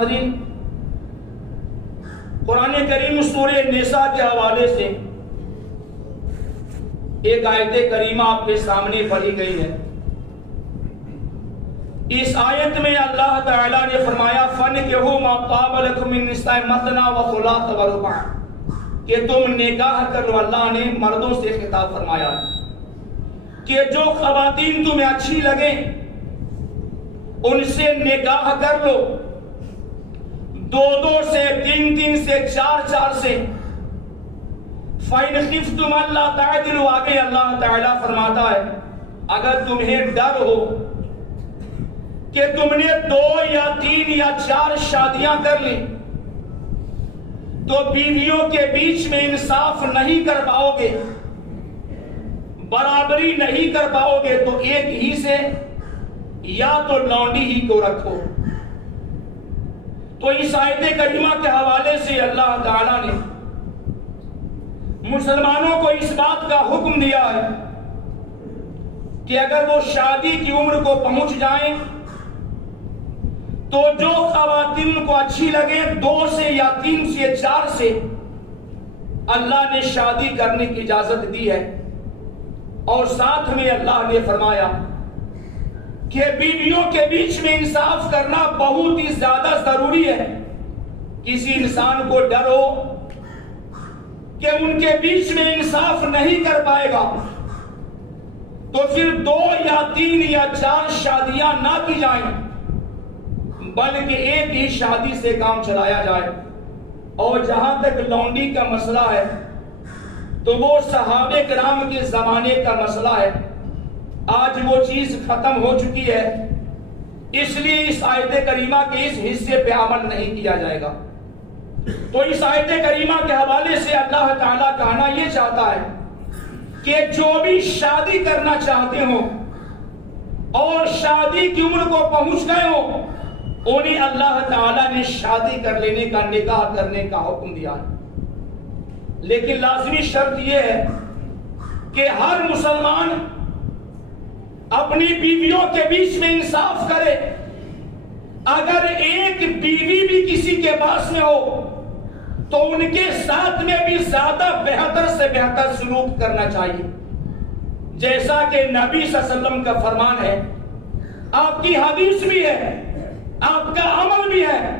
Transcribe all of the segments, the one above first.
ناظرین، قرآن کریم سورہ نساء کے حوالے سے ایک آیت کریمہ آپ کے سامنے پڑھی گئی ہے۔ اس آیت میں اللہ تعالیٰ نے فرمایا فَنْكِحُوا مَا طَابَ لَكُم مِّن النِّسَاءِ مَثْنَىٰ وَثُلَاثَ وَرُبَاعَ، کہ تم نکاح کر لو۔ اللہ نے مردوں سے خطاب فرمایا کہ جو خواتین تمہیں اچھی لگیں ان سے نکاح کر لو، دو دو سے، تین تین سے، چار چار سے۔ فَإِنْ خِفْتُمْ أَلَّا تَعْدِلُوا، آگے اللہ تعالیٰ فرماتا ہے اگر تمہیں ڈر ہو کہ تم نے دو یا تین یا چار شادیاں کر لی تو بیویوں کے بیچ میں انصاف نہیں کر پاؤ گے، برابری نہیں کر پاؤ گے، تو ایک ہی سے یا تو لونڈی ہی کو رکھو۔ تو اس آیت کریمہ کے حوالے سے اللہ تعالیٰ نے مسلمانوں کو اس بات کا حکم دیا ہے کہ اگر وہ شادی کی عمر کو پہنچ جائیں تو جو خواتین کو اچھی لگے دو سے یا تین سے چار سے اللہ نے شادی کرنے کی اجازت دی ہے۔ اور ساتھ میں اللہ نے فرمایا کہ بیویوں کے بیچ میں انصاف کرنا بہت ہی زیادہ ضروری ہے۔ کسی انسان کو ڈر ہو کہ ان کے بیچ میں انصاف نہیں کر پائے گا تو پھر دو یا تین یا چار شادیاں نہ کی جائیں بلکہ ایک ہی شادی سے کام چلایا جائے۔ اور جہاں تک لونڈی کا مسئلہ ہے تو وہ صحابہ کرام کے زمانے کا مسئلہ ہے، آج وہ چیز ختم ہو چکی ہے، اس لیے اس آیت کریمہ کے اس حصے پہ عمل نہیں کیا جائے گا۔ تو اس آیت کریمہ کے حوالے سے اللہ تعالیٰ کہنا یہ چاہتا ہے کہ جو بھی شادی کرنا چاہتے ہوں اور شادی کی عمر کو پہنچ گئے ہوں انہیں اللہ تعالیٰ نے شادی کر لینے کا، نکاح کرنے کا حکم دیا ہے۔ لیکن لازمی شرط یہ ہے کہ ہر مسلمان اپنی بیویوں کے بیچ میں انصاف کرے۔ اگر ایک بیوی بھی کسی کے پاس میں ہو تو ان کے ساتھ میں بھی زیادہ بہتر سے بہتر سلوک کرنا چاہیے، جیسا کہ نبی صلی اللہ علیہ وسلم کا فرمان ہے، آپ کی حدیث بھی ہے، آپ کا عمل بھی ہے،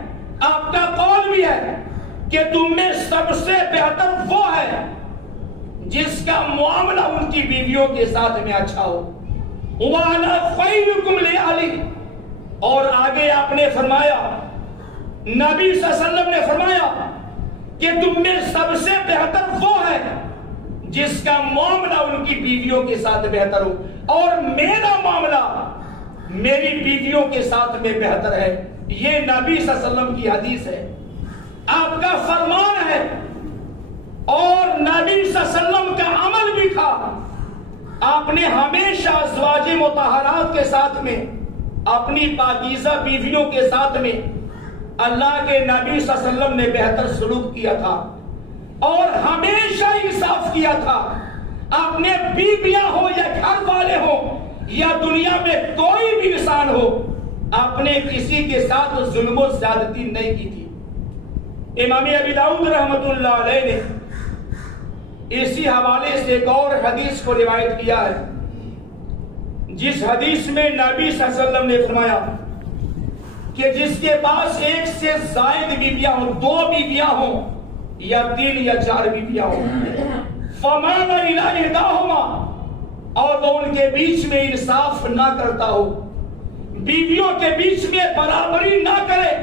آپ کا قول بھی ہے کہ تم میں سب سے بہتر وہ ہے جس کا معاملہ ان کی بیویوں کے ساتھ میں اچھا ہو۔ وَأَنَا خَيْرُكُمْ لِأَهْلِي، اور آگے آپ نے فرمایا، نبی صلی اللہ علیہ وسلم نے فرمایا کہ تم میں سب سے بہتر وہ ہے جس کا معاملہ ان کی بیویوں کے ساتھ بہتر ہو، اور میرا معاملہ میری بیویوں کے ساتھ میں بہتر ہے۔ یہ نبی صلی اللہ علیہ وسلم کی حدیث ہے، آپ کا فرمان ہے، اور نبی صلی اللہ علیہ وسلم کا عمل بھی تھا۔ آپ نے ہمیشہ ازواج مطہرات کے ساتھ میں، اپنی پاکیزہ بیویوں کے ساتھ میں اللہ کے نبی صلی اللہ علیہ وسلم نے بہتر سلوک کیا تھا اور ہمیشہ انصاف کیا تھا۔ اپنے بیویاں ہو یا گھر والے ہو یا دنیا میں کوئی بھی انسان ہو، آپ نے کسی کے ساتھ ظلم و زیادتی نہیں کی تھی۔ امام ابی داؤد رحمۃ اللہ علیہ نے اسی حوالے سے ایک اور حدیث کو روایت کیا ہے، جس حدیث میں نبی صلی اللہ علیہ وسلم نے فرمایا کہ جس کے پاس ایک سے زائد بیویاں ہوں، دو بیویاں ہوں یا تین یا چار بیویاں ہوں، فَمَالَ إِلَىٰ إِحْدَاهُمَا، اور وہ ان کے بیچ میں انصاف نہ کرتا ہو، بیویوں کے بیچ میں برابری نہ کرے،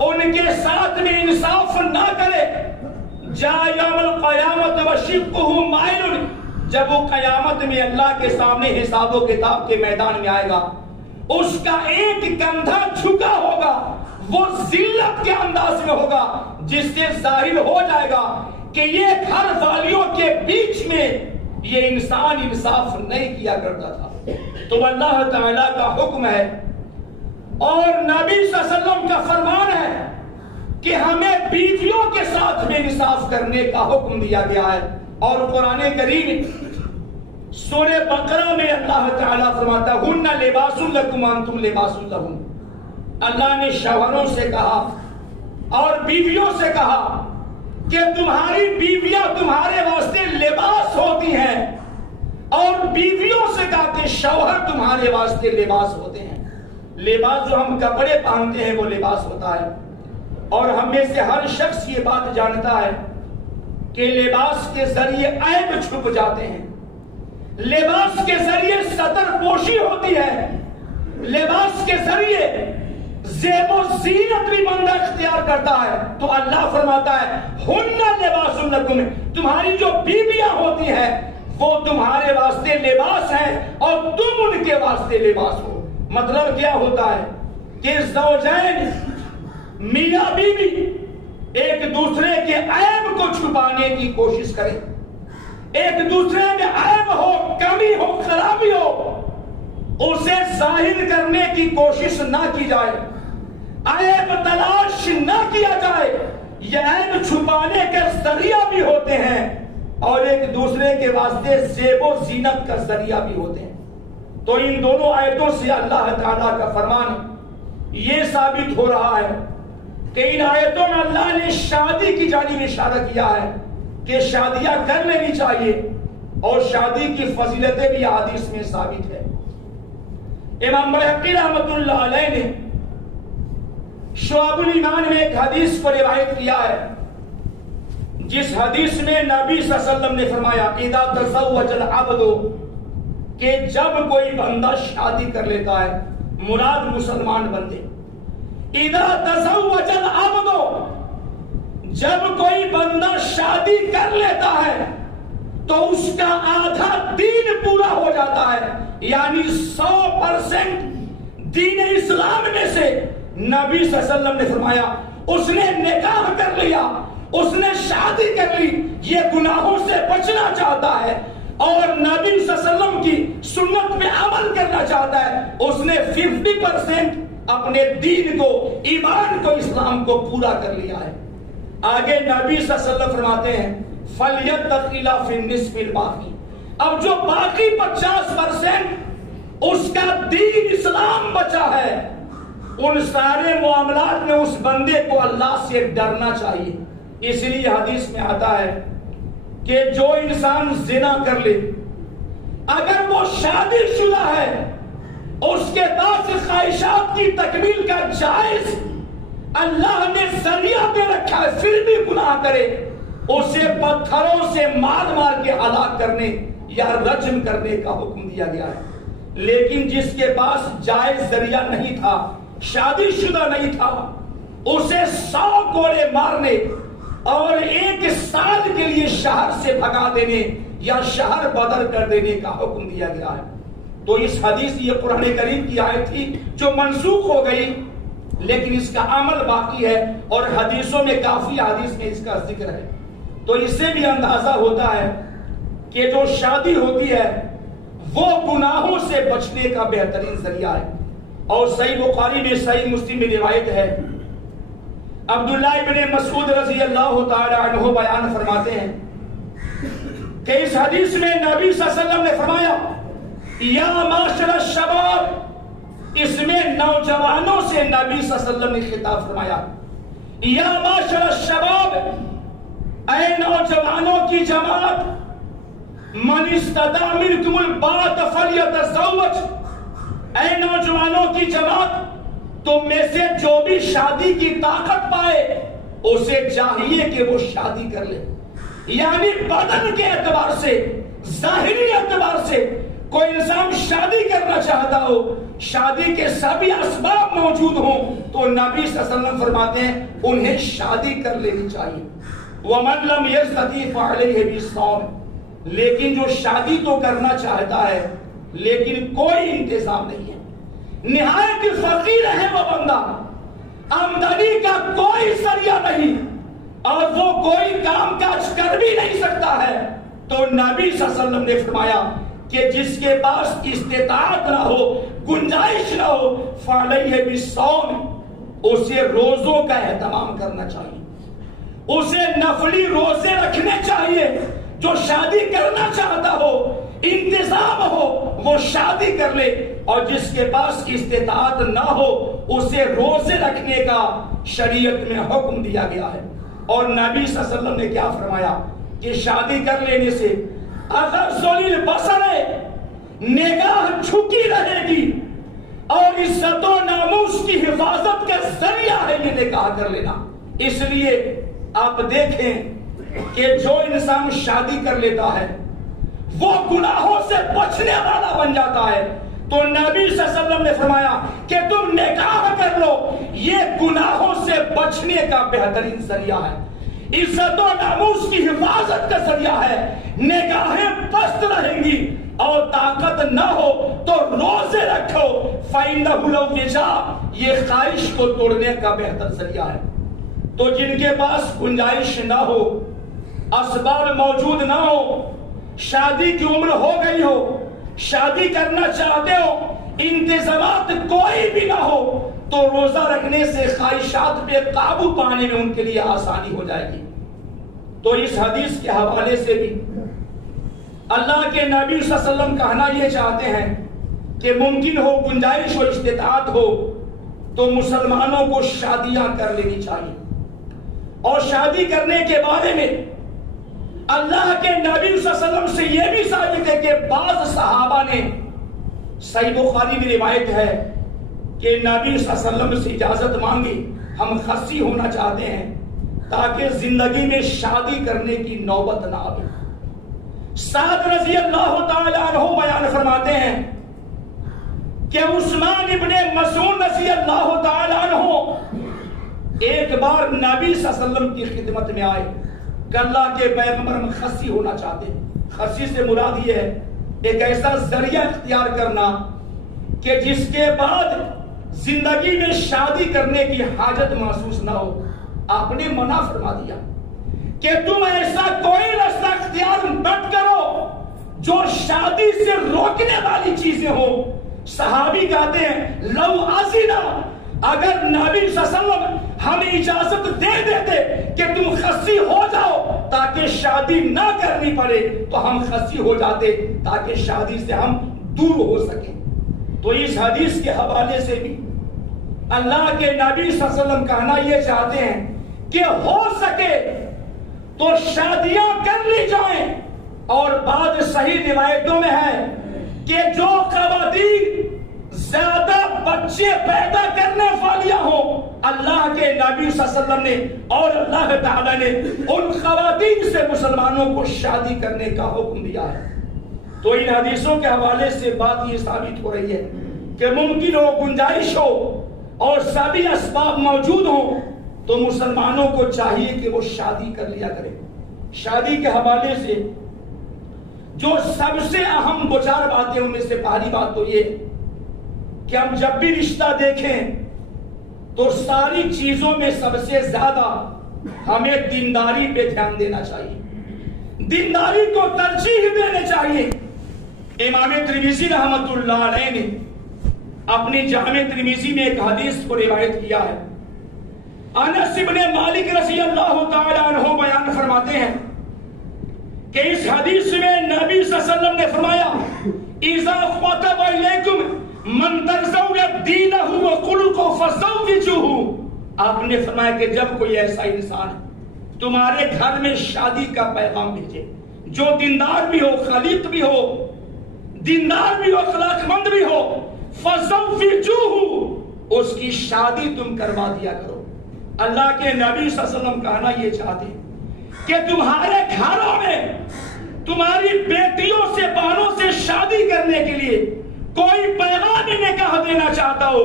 ان کے ساتھ میں انصاف نہ کرے، جاء یوم القیامت وشقہ مائل، جب وہ قیامت میں اللہ کے سامنے حساب و کتاب کے میدان میں آئے گا، اس کا ایک کندھا جھکا ہوگا، وہ ذلت کے انداز میں ہوگا، جس سے ظاہر ہو جائے گا کہ یہ گھر والیوں کے بیچ میں یہ انسان انصاف نہیں کیا کرتا تھا۔ تو اللہ تعالیٰ کا حکم ہے اور نبی صلی اللہ علیہ وسلم کا فرمان ہے کہ ہمیں بیویوں کے ساتھ میں انصاف کرنے کا حکم دیا گیا ہے۔ اور قرآن کریم سورہ بقرہ میں اللہ تعالیٰ فرماتا ہے، ہن لباس لکم وانتم لباس لہن، اللہ نے شوہروں سے کہا اور بیویوں سے کہا کہ تمہاری بیویاں تمہارے واسطے لباس ہوتی ہیں، اور بیویوں سے کہا کہ شوہر تمہارے واسطے لباس ہوتے ہیں۔ لباس جو ہم کپڑے پہنتے ہیں وہ لباس ہوتا ہے، اور ہم میں سے ہر شخص یہ بات جانتا ہے کہ لباس کے ذریعے عیب چھپ جاتے ہیں، لباس کے ذریعے ستر پوشی ہوتی ہے، لباس کے ذریعے زیب و زینت بھی بندہ اختیار کرتا ہے۔ تو اللہ فرماتا ہے ہن لباس لکم، تمہاری جو بیویاں ہوتی ہیں وہ تمہارے واسطے لباس ہیں اور تم ان کے واسطے لباس ہو۔ مطلب کیا ہوتا ہے کہ زوجین میاں بیوی ایک دوسرے کے عیب کو چھپانے کی کوشش کریں، ایک دوسرے میں عیب ہو، کمی ہو، خرابی ہو، اسے ظاہر کرنے کی کوشش نہ کی جائے، عیب تلاش نہ کیا جائے۔ یہ عیب چھپانے کے ذریعہ بھی ہوتے ہیں اور ایک دوسرے کے واسطے زیب و زینت کا ذریعہ بھی ہوتے ہیں۔ تو ان دونوں آیتوں سے اللہ تعالیٰ کا فرمان یہ ثابت ہو رہا ہے کہ ان آیتوں میں اللہ نے شادی کی جانب اشارہ کیا ہے کہ شادیاں کر لینی چاہیے، اور شادی کی فضیلتیں بھی حدیث میں ثابت ہے۔ امام بحقی رحمۃ اللہ علیہ نے شعب الایمان میں ایک حدیث کو روایت کیا ہے، جس حدیث میں نبی صلی اللہ علیہ وسلم نے فرمایا اذا تزوج العبد، کہ جب کوئی بندہ شادی کر لیتا ہے، مراد مسلمان بندے، اذا تزوج العبد، جب کوئی بندہ شادی کر لیتا ہے تو اس کا آدھا دین پورا ہو جاتا ہے، یعنی 100% دین اسلام میں سے نبی صلی اللہ علیہ وسلم نے فرمایا اس نے نکاح کر لیا، اس نے شادی کر لی، یہ گناہوں سے بچنا چاہتا ہے اور نبی صلی اللہ علیہ وسلم کی سنت میں عمل کرنا چاہتا ہے، اس نے 50% اپنے دین کو، ایمان کو، اسلام کو پورا کر لیا ہے۔ آگے نبی صلی اللہ علیہ وسلم فرماتے ہیں فَلْيَتَّقِ اللَّهَ فِي النِّصْفِ الْبَاقِي، اب جو باقی 50% اس کا دین اسلام بچا ہے، ان سارے معاملات میں اس بندے کو اللہ سے ڈرنا چاہیے۔ اس لیے حدیث میں آتا ہے کہ جو انسان زنا کر لے، اگر وہ شادی شدہ ہے، اس کے پاس خواہشات کی تکمیل کا جائز اللہ نے ذریعہ دے رکھا ہے، پھر بھی گناہ کرے، اسے پتھروں سے مار مار کے ہلاک کرنے یا رجم کرنے کا حکم دیا گیا ہے۔ لیکن جس کے پاس جائز ذریعہ نہیں تھا، شادی شدہ نہیں تھا، اسے 100 کوڑے مارنے اور 1 سال کے لیے شہر سے بھگا دینے یا شہر بدر کر دینے کا حکم دیا گیا ہے۔ تو اس حدیث، یہ قرآن کریم کی آیت تھی جو منسوخ ہو گئی، لیکن اس کا عمل باقی ہے اور حدیثوں میں کافی حدیث میں اس کا ذکر ہے۔ تو اس سے بھی اندازہ ہوتا ہے کہ جو شادی ہوتی ہے وہ گناہوں سے بچنے کا بہترین ذریعہ ہے۔ اور صحیح بخاری میں، صحیح مسلم میں روایت ہے، عبداللہ ابن مسعود رضی اللہ تعالی عنہ بیان فرماتے ہیں کہ اس حدیث میں نبی صلی اللہ علیہ وسلم نے فرمایا یا معاشر الشباب، اس میں نوجوانوں سے نبی صلی اللہ علیہ وسلم نے خطاب فرمایا، یا معاشر الشباب، اے نوجوانوں کی جماعت، من استطاع منکم الباءۃ فلیتزوج، اے نوجوانوں کی جماعت، تم میں سے جو بھی شادی کی طاقت پائے اسے چاہیے کہ وہ شادی کر لے۔ یعنی بدن کے اعتبار سے، ظاہری اعتبار سے کوئی انسان شادی کرنا چاہتا ہو، شادی کے سبھی اسباب موجود ہوں، تو نبی صلی اللہ علیہ وسلم فرماتے ہیں انہیں شادی کر لینی چاہیے۔ وَمَن لَّمْ يَسْتَطِعْ فَعَلَيْهِ بِالصَّوْمِ، لیکن جو شادی تو کرنا چاہتا ہے لیکن کوئی انتظام نہیں ہے، نہایت فقیر ہے وہ بندہ، آمدنی کا کوئی ذریعہ نہیں اور وہ کوئی کام کاج کر بھی نہیں سکتا ہے، تو نبی صلی اللہ علیہ وسلم نے فرمایا کہ جس کے پاس استطاعت نہ ہو، گنجائش نہ ہو، فَعَلَيْهِ بِالصَّوْمِ، اسے روزوں کا اہتمام کرنا چاہیے، اسے نفلی روزے رکھنے چاہیے۔ جو شادی کرنا چاہتا ہو انتظام ہو وہ شادی کر لے، اور جس کے پاس استطاعت نہ ہو اسے روزے رکھنے کا شریعت میں حکم دیا گیا ہے۔ اور نبی صلی اللہ علیہ وسلم نے کیا فرمایا کہ شادی کر لینے سے اگر ذلیل بصر نگاہ جھکی رہے گی اور عزت و ناموس کی حفاظت کا ذریعہ ہے یہ نکاح کر لینا۔ اس لیے آپ دیکھیں کہ جو انسان شادی کر لیتا ہے وہ گناہوں سے بچنے والا بن جاتا ہے۔ تو نبی صلی اللہ علیہ وسلم نے فرمایا کہ تم نکاح کر لو، یہ گناہوں سے بچنے کا بہترین ذریعہ ہے، عزت و ناموس کی حفاظت کا ذریعہ ہے۔ نگاہیں پست رہیں گی اور طاقت نہ ہو تو روزے رکھو، فَإِنَّهُ لَوْ وِجَاءَ، یہ خواہش کو توڑنے کا بہتر ذریعہ ہے۔ تو جن کے پاس گنجائش نہ ہو، اسباب موجود نہ ہو، شادی کی عمر ہو گئی ہو، شادی کرنا چاہتے ہو، انتظامات کوئی بھی نہ ہو، تو روزہ رکھنے سے خواہشات پہ قابو پانے میں ان کے لیے آسانی ہو جائے گی۔ تو اس حدیث کے حوالے سے بھی اللہ کے نبی صلی اللہ علیہ وسلم کہنا یہ چاہتے ہیں کہ ممکن ہو، گنجائش ہو، استطاعت ہو تو مسلمانوں کو شادیاں کر لینی چاہیے۔ اور شادی کرنے کے بارے میں اللہ کے نبی صلی اللہ علیہ وسلم سے یہ بھی ثابت ہے کہ بعض صحابہ نے، صحیح بخاری میں روایت ہے کہ نبی صلی اللہ علیہ وسلم سے اجازت مانگی، ہم خصی ہونا چاہتے ہیں تاکہ زندگی میں شادی کرنے کی نوبت نہ آئے۔ سعد رضی اللہ تعالیٰ عنہ بیان فرماتے ہیں کہ عثمان ابن مظعون رضی اللہ تعالیٰ عنہ ایک بار نبی صلی اللہ علیہ وسلم کی خدمت میں آئے کہ اللہ کے پیغمبر ہم خصی ہونا چاہتے ہیں۔ خصی سے مراد یہ ہے ایک ایسا ذریعہ اختیار کرنا کہ جس کے بعد زندگی میں شادی کرنے کی حاجت محسوس نہ ہو۔ آپ نے منع فرما دیا کہ تم ایسا کوئی رستہ اختیار مت کرو جو شادی سے روکنے والی چیزیں ہو۔ صحابی کہتے ہیں لو عزینا، اگر نبی صلی اللہ علیہ وسلم ہمیں اجازت دے دیتے کہ تم خصی ہو جاؤ تاکہ شادی نہ کرنی پڑے تو ہم خصی ہو جاتے تاکہ شادی سے ہم دور ہو سکیں۔ تو اس حدیث کے حوالے سے بھی اللہ کے نبی صلی اللہ علیہ وسلم کہنا یہ چاہتے ہیں کہ ہو سکے تو شادیاں کر لی جائیں۔ اور بعض صحیح روایتوں میں ہے کہ جو خواتین زیادہ بچے پیدا کرنے والیاں ہوں، اللہ کے نبی صلی اللہ علیہ وسلم نے اور اللہ تعالیٰ نے ان خواتین سے مسلمانوں کو شادی کرنے کا حکم دیا ہے۔ تو ان حدیثوں کے حوالے سے بات یہ ثابت ہو رہی ہے کہ ممکن ہو، گنجائش ہو اور سبھی اسباب موجود ہوں تو مسلمانوں کو چاہیے کہ وہ شادی کر لیا کرے۔ شادی کے حوالے سے جو سب سے اہم دو چار باتیں ان میں سے پہلی بات تو یہ کہ ہم جب بھی رشتہ دیکھیں تو ساری چیزوں میں سب سے زیادہ ہمیں دینداری پہ دھیان دینا چاہیے، دینداری کو ترجیح دینے چاہیے۔ امام ترمذی رحمۃ اللہ علیہ نے اپنی جامع ترمذی میں ایک حدیث کو روایت کیا ہے۔ انس بن مالک رضی اللہ تعالی عنہ بیان فرماتے ہیں کہ اس حدیث میں نبی صلی اللہ علیہ وسلم نے فرمایا اذا خطب الیکم من ترضون دینہ وخلقہ فزوجوہ۔ آپ نے فرمایا کہ جب کوئی ایسا انسان تمہارے گھر میں شادی کا پیغام بھیجے جو دیندار بھی ہو، خلیق بھی ہو، دیندار بھی ہو، اخلاق مند بھی ہو، فزوجوہ، اس کی شادی تم کروا دیا کرو۔ اللہ کے نبی صلی اللہ علیہ وسلم کہنا یہ چاہتے ہیں کہ تمہارے گھروں میں تمہاری بیٹیوں سے، بہنوں سے شادی کرنے کے لیے کوئی پیغام نکاح دینا چاہتا ہو،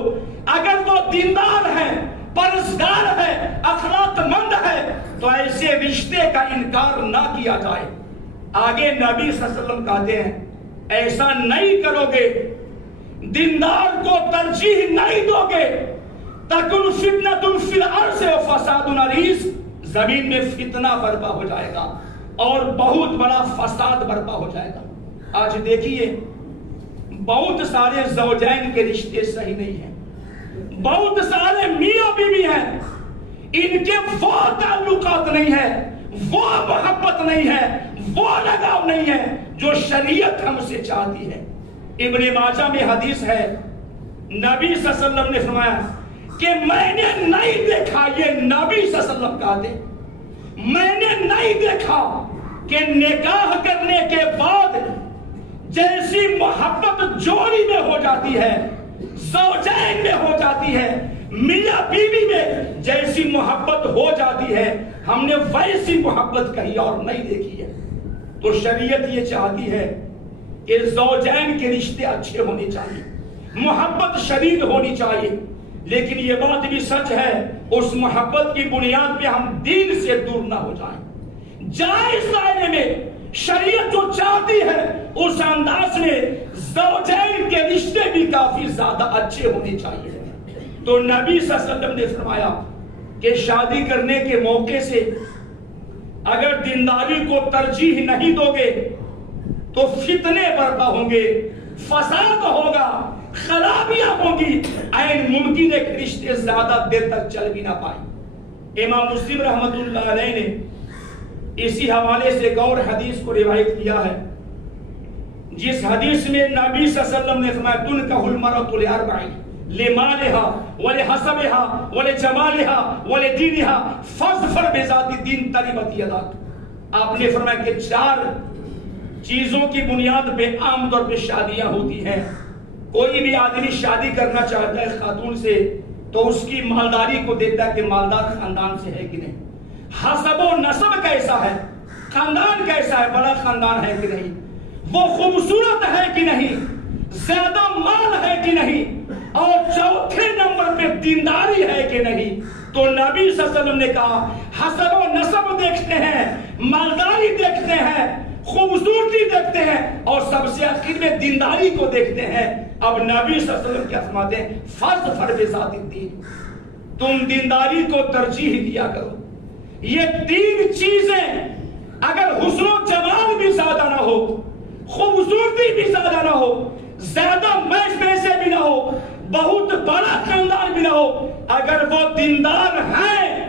اگر وہ دیندار ہے، پرہیزگار ہے، اخلاق مند ہے، تو ایسے رشتے کا انکار نہ کیا جائے۔ آگے نبی صلی اللہ علیہ وسلم کہتے ہیں ایسا نہیں کرو گے، دیندار کو ترجیح نہیں دو گے، تکن فتنۃ فی الارض وفساد عریض، زمین میں فتنہ برپا ہو جائے گا اور بہت بڑا فساد برپا ہو جائے گا۔ آج دیکھیے بہت سارے زوجین کے رشتے صحیح نہیں ہیں، بہت سارے میاں بیوی ہیں، ان کے وہ تعلقات نہیں ہیں، وہ محبت نہیں ہے، وہ لگاؤ نہیں ہے جو شریعت ہم سے چاہتی ہے۔ ابن ماجہ میں حدیث ہے، نبی صلی اللہ علیہ وسلم نے فرمایا کہ میں نے نہیں دیکھا، یہ نبی صلی اللہ علیہ وسلم کہتے، میں نے نہیں دیکھا کہ نکاح کرنے کے بعد جیسی محبت جوڑی میں ہو جاتی ہے، زوجین میں ہو جاتی ہے، میاں بیوی میں جیسی محبت ہو جاتی ہے، ہم نے ویسی محبت کہیں اور نہیں دیکھی ہے۔ تو شریعت یہ چاہتی ہے کہ زوجین کے رشتے اچھے ہونے چاہیے، محبت شدید ہونی چاہیے، لیکن یہ بات بھی سچ ہے اس محبت کی بنیاد پہ ہم دین سے دور نہ ہو جائیں۔ جائز دائرے میں شریعت جو چاہتی ہے اس انداز میں زوجین کے رشتے بھی کافی زیادہ اچھے ہونے چاہیے۔ تو نبی صلی اللہ علیہ وسلم نے فرمایا کہ شادی کرنے کے موقع سے اگر دینداری کو ترجیح نہیں دو گے تو فتنے برپا ہوں گے، فساد ہوگا، خرابیاں ہوں گی، عین ممکن ہے کہ رشتے زیادہ دیر تک چل بھی نہ پائیں۔ امام مسلم رحمت اللہ علیہ نے اسی حوالے سے ایک اور حدیث کو روایت کیا ہے، جس حدیث میں نبی صلی اللہ علیہ وسلم نے فرمایا تنکح المرأة لأربع لمالها ولحسبها ولجمالها ولدینها فاظفر بذات الدین تربت یداک۔ آپ نے فرمایا کہ 4 چیزوں کی بنیاد پہ عام طور پہ شادیاں ہوتی ہیں۔ کوئی بھی آدمی شادی کرنا چاہتا ہے خاتون سے تو اس کی مالداری کو دیکھتا ہے کہ مالدار خاندان سے ہے کہ نہیں، حسب و نسب کیسا ہے، خاندان کیسا ہے، بڑا خاندان ہے کہ نہیں، وہ خوبصورت ہے کہ نہیں، زیادہ مال ہے کہ نہیں، اور چوتھے نمبر پہ دینداری ہے کہ نہیں۔ تو نبی صلی اللہ علیہ وسلم نے کہا حسب و نسب دیکھتے ہیں، مالداری دیکھتے ہیں، خوبصورتی دیکھتے ہیں، اور سب سے آخر میں دینداری کو دیکھتے ہیں۔ اب نبی صلی اللہ علیہ وسلم کیا فرماتے ہیں، فاظفر بذات الدین، تم دینداری کو ترجیح دیا کرو۔ یہ 3 چیزیں اگر حسن و جمال بھی زیادہ نہ ہو، خوبصورتی بھی زیادہ نہ ہو، زیادہ میش پیسے بھی نہ ہو، بہت بڑا خاندان بھی نہ ہو، اگر وہ دیندار ہیں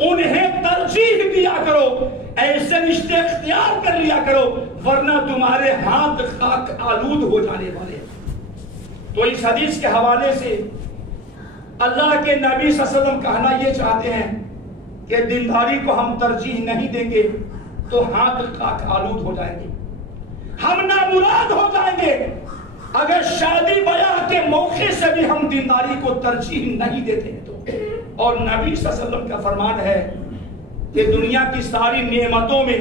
انہیں ترجیح دیا کرو، ایسے رشتے اختیار کر لیا کرو، ورنہ تمہارے ہاتھ خاک آلود ہو جانے والے ہیں۔ تو اس حدیث کے حوالے سے اللہ کے نبی صلی اللہ علیہ وسلم کہنا یہ چاہتے ہیں کہ دینداری کو ہم ترجیح نہیں دیں گے تو ہاتھ خاک آلود ہو جائیں گے، ہم نامراد ہو جائیں گے۔ اگر شادی بیاہ کے موقع سے بھی ہم دینداری کو ترجیح نہیں دیتے ہیں تو، اور نبی صلی اللہ علیہ وسلم کا فرمان ہے کہ دنیا کی ساری نعمتوں میں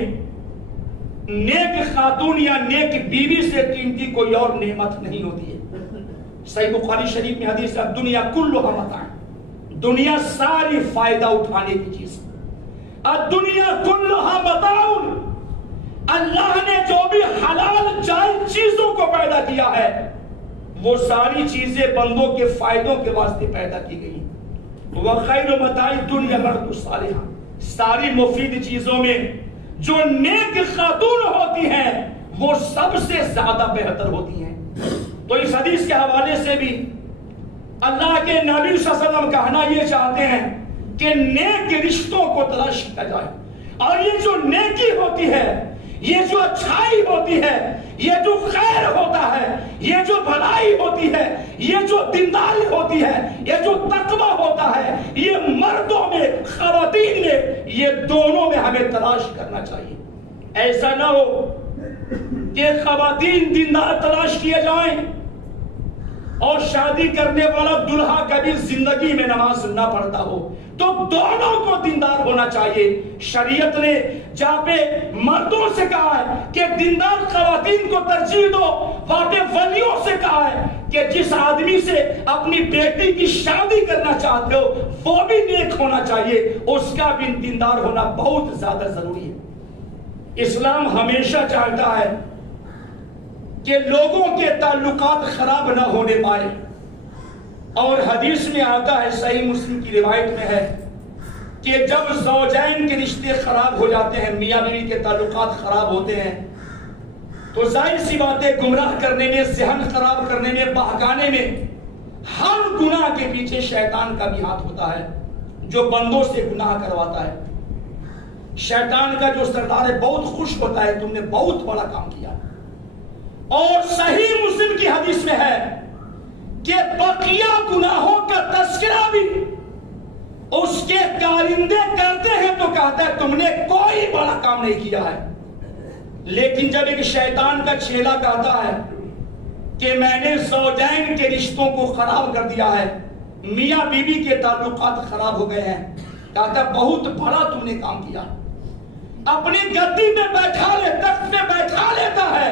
نیک خاتون یا نیک بیوی سے قیمتی کوئی اور نعمت نہیں ہوتی ہے۔ صحیح بخاری شریف میں حدیث ہے دنیا کلھا متاع، دنیا ساری فائدہ اٹھانے کی چیز، الدنیا کلھا متاع، اللہ نے جو بھی حلال جائز چیزوں کو پیدا کیا ہے وہ ساری چیزیں بندوں کے فائدوں کے واسطے پیدا کی گئی۔ وَخَيْرُ مَتَاعِ الدُّنْيَا الْمَرْأَةُ الصَّالِحَةُ، ساری مفید چیزوں میں جو نیک خاتون ہوتی ہیں وہ سب سے زیادہ بہتر ہوتی ہیں۔ تو اس حدیث کے حوالے سے بھی اللہ کے نبی صلی اللہ علیہ وسلم کہنا یہ چاہتے ہیں کہ نیک رشتوں کو تلاش کیا جائے، اور یہ جو نیکی ہوتی ہے، یہ جو اچھائی ہوتی ہے، یہ جو خیر ہوتا ہے، یہ جو بھلائی ہوتی ہے، یہ جو دینداری ہوتی ہے، یہ جو تقوی ہوتا ہے، یہ مردوں میں خواتین میں، یہ دونوں میں ہمیں تلاش کرنا چاہیے۔ ایسا نہ ہو کہ خواتین دیندار تلاش کیے جائیں اور شادی کرنے والا دلہا کبھی زندگی میں نماز نہ پڑھتا ہو، تو دونوں کو دیندار ہونا چاہیے۔ شریعت نے جہاں پہ مردوں سے کہا ہے کہ دیندار خواتین کو ترجیح دو، وہاں پہ ولیوں سے کہا ہے کہ جس آدمی سے اپنی بیٹی کی شادی کرنا چاہتے ہو وہ بھی نیک ہونا چاہیے، اس کا بھی دیندار ہونا بہت زیادہ ضروری ہے۔ اسلام ہمیشہ چاہتا ہے کہ لوگوں کے تعلقات خراب نہ ہونے پائے، اور حدیث میں آتا ہے، صحیح مسلم کی روایت میں ہے کہ جب زوجین کے رشتے خراب ہو جاتے ہیں، میاں بیوی کے تعلقات خراب ہوتے ہیں، تو ظاہر سی بات ہے گمراہ کرنے میں، ذہن خراب کرنے میں، بہکانے میں، ہر گناہ کے پیچھے شیطان کا بھی ہاتھ ہوتا ہے جو بندوں سے گناہ کرواتا ہے۔ شیطان کا جو سردار ہے بہت خوش ہوتا ہے تم نے بہت بڑا کام کیا. اور صحیح مسلم کی حدیث میں ہے کہ بقیہ گناہوں کا تذکرہ بھی اس کے کارندے کرتے ہیں تو کہتا ہے تم نے کوئی بڑا کام نہیں کیا ہے. لیکن جب ایک شیطان کا چیلا کہتا ہے کہ میں نے زوجین کے رشتوں کو خراب کر دیا ہے, میاں بیوی کے تعلقات خراب ہو گئے ہیں, کہتا ہے بہت بڑا تم نے کام کیا. اپنی گدی میں بیٹھا لے, تخت میں بیٹھا لیتا ہے,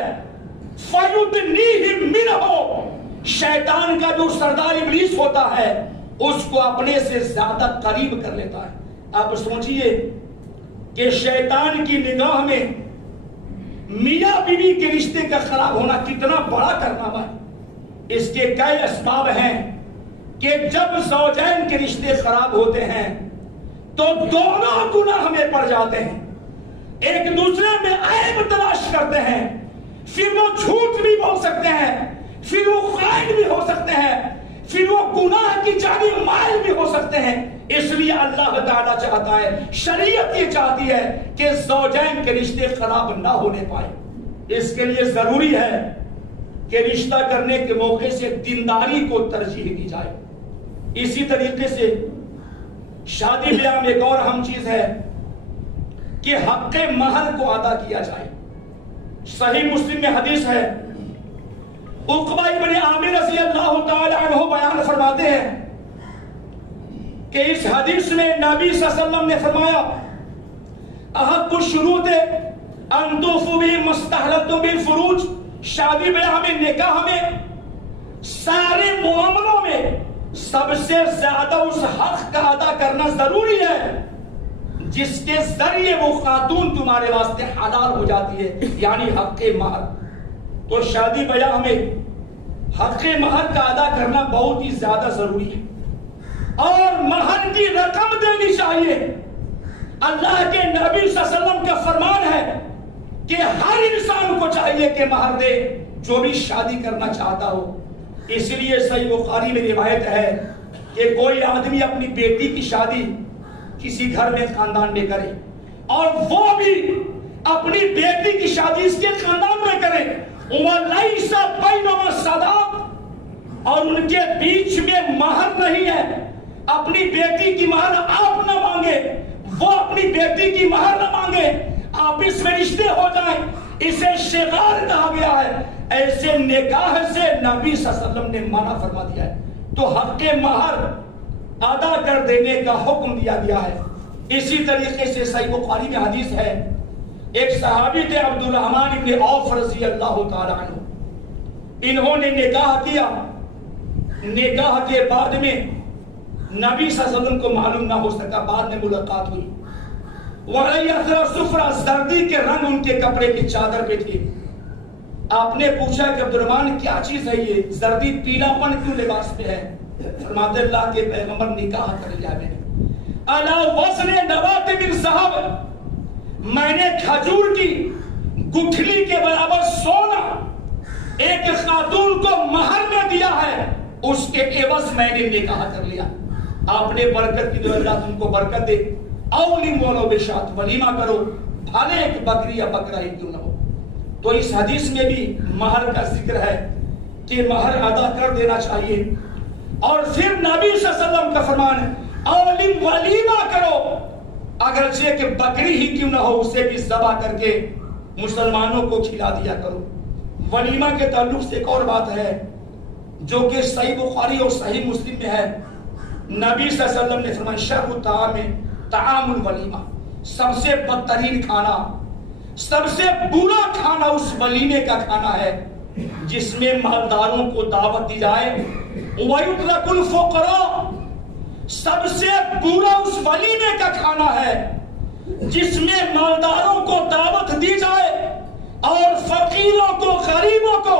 فَيُدْنِيهِمْ مِنْهُ, شیطان کا جو سردار ابلیس ہوتا ہے اس کو اپنے سے زیادہ قریب کر لیتا ہے. آپ سوچئے کہ شیطان کی نگاہ میں میاں بیوی کے رشتے کا خراب ہونا کتنا بڑا کارنامہ ہے. اس کے کئی اسباب ہیں کہ جب زوجین کے رشتے خراب ہوتے ہیں تو دونوں گناہ ہمیں پڑ جاتے ہیں, ایک دوسرے میں عیب تلاش کرتے ہیں, پھر وہ جھوٹ بھی بول سکتے ہیں, پھر وہ خائن بھی ہو سکتے ہیں, پھر وہ گناہ کی جانب مائل بھی ہو سکتے ہیں. اس لیے اللہ تعالیٰ چاہتا ہے, شریعت یہ چاہتی ہے کہ زوجین کے رشتے خراب نہ ہونے پائے. اس کے لیے ضروری ہے کہ رشتہ کرنے کے موقع سے دینداری کو ترجیح دی جائے. اسی طریقے سے شادی بیاہ میں ایک اور اہم چیز ہے کہ حق مہر کو ادا کیا جائے. صحیح مسلم میں حدیث ہے, عقبہ بن عامر رضی اللہ تعالی عنہ بیان فرماتے ہیں کہ اس حدیث میں نبی صلی اللہ علیہ وسلم نے فرمایا احق الشروط ان توفوا به مستحللتم بالفروج, شادی بیاہ میں, نکاح میں, سارے معاملوں میں سب سے زیادہ اس حق کا ادا کرنا ضروری ہے جس کے ذریعے وہ خاتون تمہارے واسطے حلال ہو جاتی ہے, یعنی حق مہر. تو شادی بیاہ میں حق مہر کا ادا کرنا بہت ہی زیادہ ضروری ہے, اور مہر کی رقم دینی چاہیے. اللہ کے نبی صلی اللہ علیہ وسلم کا فرمان ہے کہ ہر انسان کو چاہیے کہ مہر دے جو بھی شادی کرنا چاہتا ہو. اس لیے صحیح بخاری میں روایت ہے کہ کوئی آدمی اپنی بیٹی کی شادی کسی گھر میں خاندان میں کرے اور وہ بھی اپنی بیٹی کی شادی اس کے خاندان میں کرے, وَلَيْسَ بَيْنَهُمَا صَدَاقٌ, اور ان کے بیچ میں مہر نہیں ہے. اپنی بیٹی کی مہر آپ نہ مانگے, وہ اپنی بیٹی کی مہر نہ مانگے, آپس میں رشتے ہو جائیں, اسے شغار کہا گیا ہے. ایسے نکاح سے نبی صلی اللہ علیہ وسلم نے منع فرما دیا ہے. تو حق مہر ادا کر دینے کا حکم دیا گیا ہے. اسی طریقے سے صحیح بخاری میں حدیث ہے, ایک صحابی تھے عبد الرحمن بن عوف رضی اللہ تعالی عنہ, انہوں نے نکاح کیا. نکاح کے بعد میں نبی صلی اللہ علیہ وسلم کو معلوم نہ ہو سکا, بعد میں ملاقات ہوئی. زردی کے رنگ ان کے کپڑے کی چادر پہ تھے. آپ نے پوچھا کہ عبد الرحمن کیا چیز ہے یہ, زردی پیلا پن کیوں لباس پہ ہے؟ فرماتے اللہ کے پیغمبر نکاح کر لیا میں نے, الا وزن نوات من ذهب, میں نے کھجور کی گٹھلی کے برابر سونا ایک خاتون کو مہر میں دیا ہے, اس کے عوض میں نے نکاح کر لیا. آپ نے برکت کی دعا, اللہ تم کو برکت دے. اولیم ولو بشات, ولیمہ کرو بھلے ایک بکری یا بکرا ہی کیوں نہ ہو. تو اس حدیث میں بھی مہر کا ذکر ہے کہ مہر ادا کر دینا چاہیے. اور پھر نبی صلی اللہ علیہ وسلم کا فرمان ہے اولیم ولیمہ کرو, اگرچہ کہ بکری ہی کیوں نہ ہو اسے بھی ذبح کر کے مسلمانوں کو کھلا دیا کرو. ولیمہ کے تعلق سے ایک اور بات ہے جو کہ صحیح بخاری اور صحیح مسلم میں ہے. نبی صلی اللہ علیہ وسلم نے فرمایا شر الطعام طعام الولیمہ, سب سے بدترین کھانا, سب سے برا کھانا اس ولیمے کا کھانا ہے جس میں مالداروں کو دعوت دی جائے. وَيُطْرَقُ الْفُقَرَاءُ, سب سے برا اس ولیمے کا کھانا ہے جس میں مالداروں کو دعوت دی جائے اور فقیروں کو, غریبوں کو.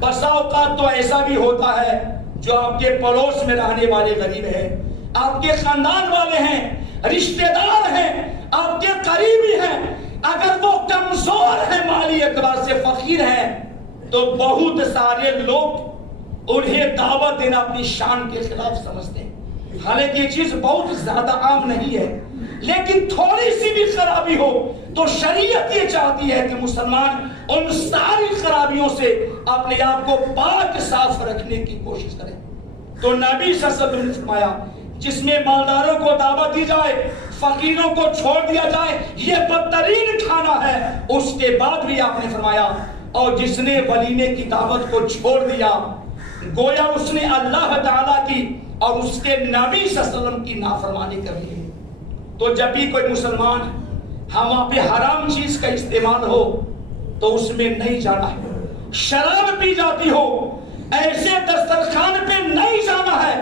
بسا اوقات تو ایسا بھی ہوتا ہے جو آپ کے پڑوس میں رہنے والے غریب ہیں, آپ کے خاندان والے ہیں, رشتہ دار ہیں, آپ کے قریبی ہیں, اگر وہ کمزور ہیں مالی اعتبار سے, فقیر ہیں, تو بہت سارے لوگ انہیں دعوت دینا اپنی شان کے خلاف سمجھتے ہیں. حالانکہ یہ چیز بہت زیادہ عام نہیں ہے, لیکن تھوڑی سی بھی خرابی ہو تو شریعت یہ چاہتی ہے کہ مسلمان ان ساری خرابیوں سے اپنے آپ کو پاک صاف رکھنے کی کوشش کرے. تو نبی صلی اللہ علیہ وسلم نے فرمایا جس میں مالداروں کو دعوت دی جائے, فقیروں کو چھوڑ دیا جائے, یہ بدترین کھانا ہے. اس کے بعد بھی آپ نے فرمایا اور جس نے ولیمے کی دعوت کو چھوڑ دیا گویا اس نے اللہ تعالیٰ کی اور اس کے نبی صلی اللہ علیہ وسلم کی نافرمانی کر لی. تو جب بھی کوئی مسلمان وہاں پہ حرام چیز کا استعمال ہو تو اس میں نہیں جانا ہے. شراب پی جاتی ہو ایسے دسترخوان پہ نہیں جانا ہے.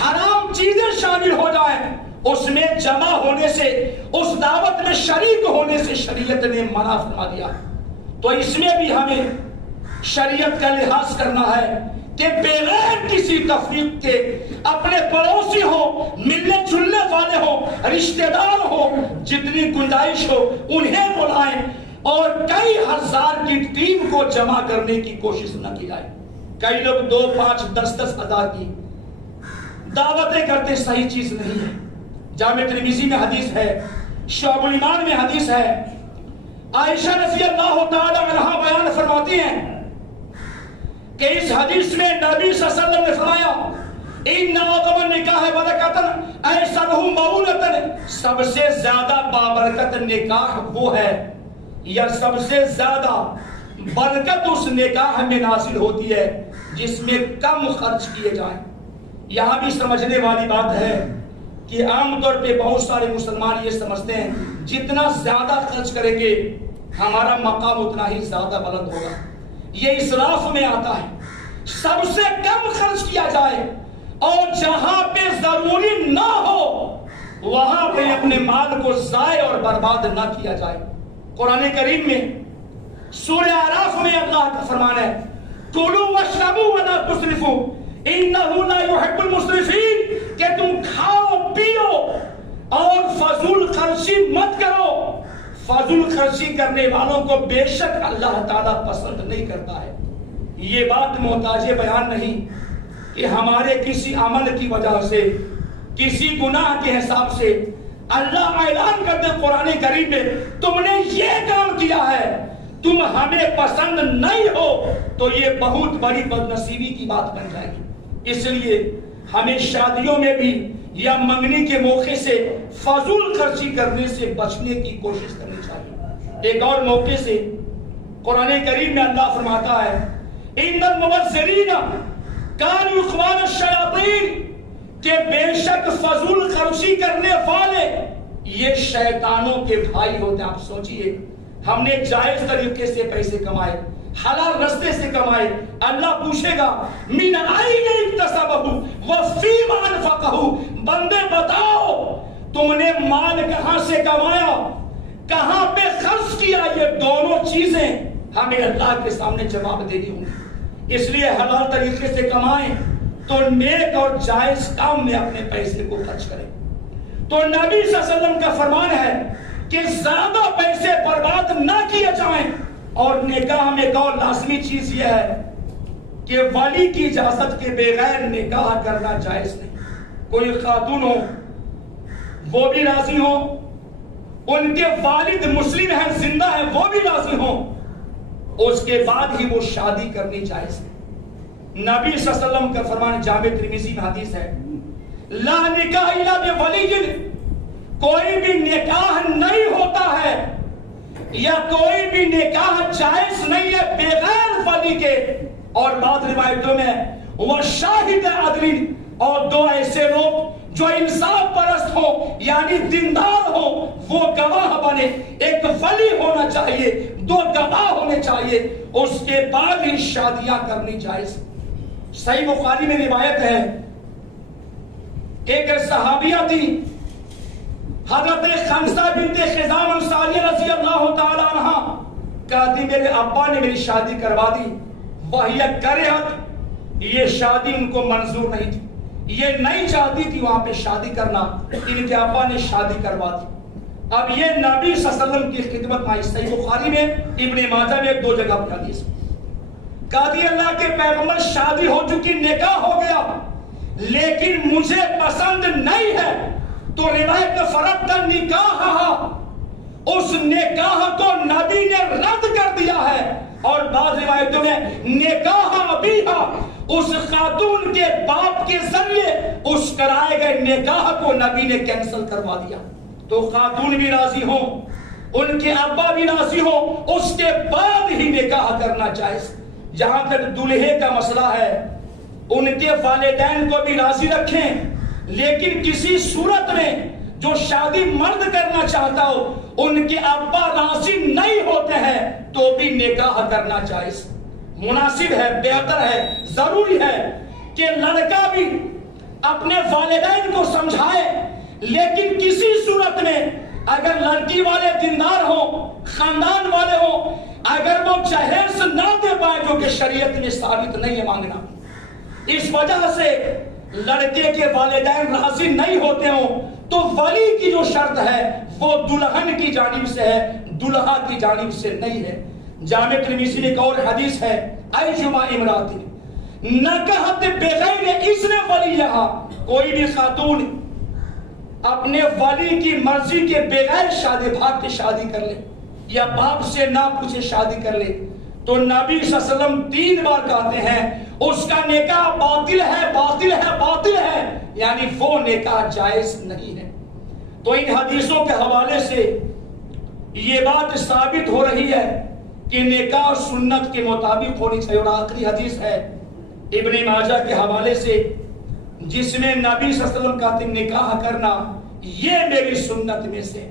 حرام چیزیں شامل ہو جائیں اس میں جمع ہونے سے, اس دعوت میں شریک ہونے سے شریعت نے منع فرما دیا. تو اس میں بھی ہمیں شریعت کا لحاظ کرنا ہے کہ بغیر کسی تفریق کے اپنے پڑوسی ہو, ملنے جلنے والے ہو, رشتہ دار ہو, جتنی گنجائش ہو انہیں بلائیں اور کئی ہزار کی ٹیم کو جمع کرنے کی کوشش نہ کی جائے. کئی لوگ 2, 5, 10 ہزار کی دعوتیں کرتے, صحیح چیز نہیں ہے. جامع ترمذی میں حدیث ہے, شعب الایمان میں حدیث ہے, عائشہ رضی اللہ تعالی عنہا بیان فرماتی ہیں کہ اس حدیث میں نبی صلی اللہ علیہ وسلم نے فرمایا ان اعظم النکاح برکتن ایسرہ مولتن, سب سے زیادہ بابرکت نکاح وہ ہے یا سب سے زیادہ برکت اس نکاح میں نازل ہوتی ہے جس میں کم خرچ کیے جائیں. یہاں بھی سمجھنے والی بات ہے کہ عام طور پہ بہت سارے مسلمان یہ سمجھتے ہیں جتنا زیادہ خرچ کریں گے ہمارا مقام اتنا ہی زیادہ بلند ہوگا. یہ اسراف میں آتا ہے. سب سے کم خرچ کیا جائے اور جہاں پہ ضروری نہ ہو وہاں پہ اپنے مال کو ضائع اور برباد نہ کیا جائے. قرآن کریم میں سورہ اعراف میں اللہ کا فرمان ہے کلوا واشربوا ولا تسرفوا انہ لا یحب المسرفین, کہ تم کھاؤ پیو اور فضول خرچی مت کرو. فضول خرچی کرنے والوں کو بے شک اللہ تعالیٰ پسند نہیں کرتا ہے. یہ بات محتاج بیان نہیں کہ ہمارے کسی عمل کی وجہ سے, کسی گناہ کے حساب سے اللہ اعلان کرتے قرآن کریم میں تم نے یہ کام کیا ہے, تم ہمیں پسند نہیں ہو, تو یہ بہت بڑی بدنصیبی کی بات بن جائے گی. اس لیے ہمیں شادیوں میں بھی یا منگنی کے موقع سے فضول خرچی کرنے سے بچنے کی کوشش کرنی چاہیے. ایک اور موقع سے قرآن کریم میں اللہ فرماتا ہے ان المبذرین کانوا اخوان الشیاطین, کہ بے شک فضول خرچی کرنے والے یہ شیطانوں کے بھائی ہوتے ہیں. آپ سوچئے ہم نے جائز طریقے سے پیسے کمائے, حلال رستے سے کمائے, اللہ پوچھے گا من این اکتسبہ وفیما انفقہ, بندے بتاؤ تم نے مال کہاں سے کمایا, کہاں پہ خرچ کیا. یہ دونوں چیزیں ہمیں اللہ کے سامنے جواب دینی ہوں گی. اس لیے حلال طریقے سے کمائیں تو نیک اور جائز کام میں اپنے پیسے کو خرچ کریں. تو نبی صلی اللہ علیہ وسلم کا فرمان ہے کہ زیادہ پیسے برباد نہ کیے جائیں. اور نکاح میں ایک اور لازمی چیز یہ ہے کہ ولی کی اجازت کے بغیر نکاح کرنا جائز نہیں. کوئی خاتون ہو وہ بھی راضی ہو, ان کے والد مسلم ہیں زندہ ہیں وہ بھی راضی ہوں, اس کے بعد ہی وہ شادی کرنی جائز ہے. نبی صلی اللہ علیہ وسلم کا فرمان جامع ترمذی میں حدیث ہے لا نکاح الا بولی, کوئی بھی نکاح نہیں ہوتا ہے یا کوئی بھی نکاح جائز نہیں ہے بغیر ولی کے. اور بعض روایتوں میں وہ شاہد عدل, اور دو ایسے لوگ جو انصاف پرست ہو یعنی دیندار ہو وہ گواہ بنے. ایک ولی ہونا چاہیے, دو گواہ ہونے چاہیے, اس کے بعد ہی شادیاں کرنی جائز. صحیح بخاری میں روایت ہے ایک صحابیہ تھی حضرت خنسہ بنت خزام انصاریہ رضی اللہ تعالی عنہ, کہتی میرے ابا نے میری شادی کروا دی. وہی کرہت, یہ شادی ان کو منظور نہیں تھی, یہ نہیں چاہتی تھی وہاں پہ شادی کرنا, ان کے ابا نے شادی کروا دی. اب یہ نبی صلی اللہ علیہ وسلم کی خدمت میں آئی. صحیح بخاری میں ابن ماجہ میں ایک دو جگہ پر حدیث کہتی اللہ کے پیغمبر شادی ہو چکی, نکاح ہو گیا, لیکن مجھے پسند نہیں ہے تو روایت میں فرد نکاح، اس نکاح کو نبی نے رد کر دیا ہے، اور بعض روایتوں میں نکاح ابیہا، اس خاتون کے باپ کے ذریعے اس کرائے گئے نکاح کو نبی نے کینسل کروا دیا۔ تو خاتون بھی راضی ہوں، ان کے ابا بھی راضی ہوں، اس کے بعد ہی نکاح کرنا جائز۔ جہاں تک دلہے کا مسئلہ ہے، ان کے والدین کو بھی راضی رکھیں، لیکن کسی صورت میں جو شادی مرد کرنا چاہتا ہو ان کے ابا راضی نہیں ہوتے ہیں تو بھی نکاح کرنا جائز، مناسب ہے، بہتر ہے، ضروری ہے کہ لڑکا بھی اپنے والدین کو سمجھائے، لیکن کسی صورت میں اگر لڑکی والے دیندار ہوں، خاندان والے ہوں، اگر وہ جہیز نہ دے پائے، جو کہ شریعت میں ثابت نہیں ہے مانگنا، اس وجہ سے لڑکے کے والدین راضی نہیں ہوتے ہوں، تو ولی کی جو شرط ہے وہ دلہن کی جانب سے ہے، دلہا کی جانب سے نہیں ہے۔ جامع ترمذی میں ایک اور حدیث ہے، ایجما امرات نکحت بغیر اذن ولیہا، کوئی بھی خاتون اپنے ولی کی مرضی کے بغیر شادی، بھاگ کے شادی کر لے یا باپ سے نہ پوچھے شادی کر لے، تو نبی صلی اللہ علیہ وسلم 3 بار کہتے ہیں اس کا نکاح باطل ہے، باطل ہے، باطل ہے، یعنی وہ نکاح جائز نہیں ہے۔ تو ان حدیثوں کے حوالے سے یہ بات ثابت ہو رہی ہے کہ نکاح سنت کے مطابق ہونی چاہیے۔ اور آخری حدیث ہے ابن ماجہ کے حوالے سے، جس میں نبی صلی اللہ علیہ وسلم کہتے ہیں نکاح کرنا یہ میری سنت میں سے،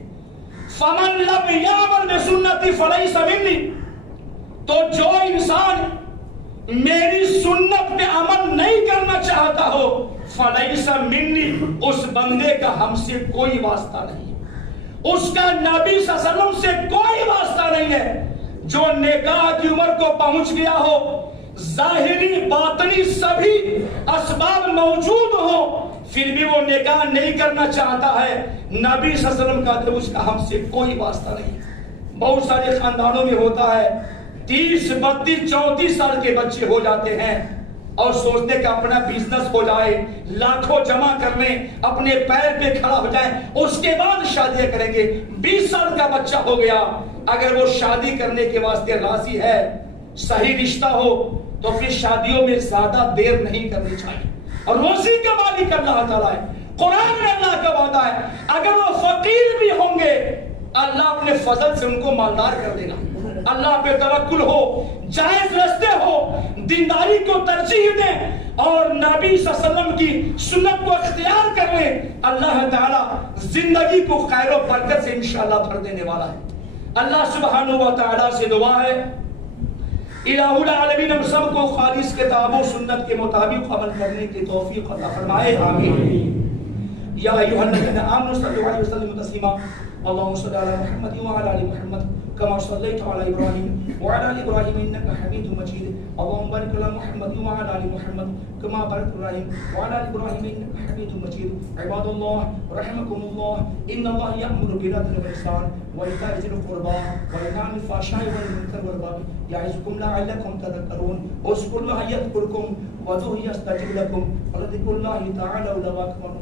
فمن لم یعمل بسنتی فلیس منی، تو جو انسان میری سنت پہ عمل نہیں کرنا چاہتا ہو فلیس منی، اس بندے کا ہم سے کوئی واسطہ نہیں، اس کا نبی صلی اللہ علیہ وسلم سے کوئی واسطہ نہیں ہے۔ جو نکاح کی عمر کو پہنچ گیا ہو، ظاہری باطنی سبھی اسباب موجود ہو، پھر بھی وہ نکاح نہیں کرنا چاہتا ہے، نبی صلی اللہ علیہ وسلم کہتے ہیں اس کا ہم سے کوئی واسطہ نہیں۔ بہت سارے خاندانوں میں ہوتا ہے 30 32 34 سال کے بچے ہو جاتے ہیں اور سوچتے کہ اپنا بزنس ہو جائے، لاکھوں جمع کر لیں، اپنے پیر پہ کھڑا ہو جائیں، اس کے بعد شادیاں کریں گے۔ 20 سال کا بچہ ہو گیا، اگر وہ شادی کرنے کے واسطے راضی ہے، صحیح رشتہ ہو، تو پھر شادیوں میں زیادہ دیر نہیں کرنی چاہیے۔ اور روزی کا مالک اللہ تعالیٰ ہے، قرآن میں اللہ کا وعدہ ہے اگر وہ فقیر بھی ہوں گے اللہ اپنے فضل سے ان کو مالدار کر دے گا۔ اللہ پہ توکل ہو، جائز راستے ہو، دینداری کو ترجیح دیں اور نبی صلی اللہ علیہ وسلم کی سنت کو اختیار کر لیں، اللہ تعالیٰ زندگی کو خیر و برکت سے انشاءاللہ بھر دینے والا ہے۔ اللہ سبحانہ و تعالیٰ سے دعا ہے الہ العالمین ہم سب کو خالص کتاب و سنت کے مطابق عمل کرنے کی توفیق عطا فرمائے، آمین۔ یا ایھا الذین آمنوا صلوا علیہ وسلموا تسلیما، اللهم صل علی محمد وعلى آل محمد كما صليت على إبراهيم وعلى آل إبراهيم إنك حميد مجيد، اللهم بارك على محمد وعلى آل محمد كما باركت على إبراهيم وعلى آل إبراهيم إنك حميد مجيد۔ عباد الله رحمكم الله، إن الله يأمر بالعدل والإحسان وإيتاء ذي القربى وينهى عن الفحشاء والمنكر والبغي يعظكم لعلكم تذكرون، اذكروا الله يذكركم وادعوه يستجب لكم ولذكر الله تعالى أكبر۔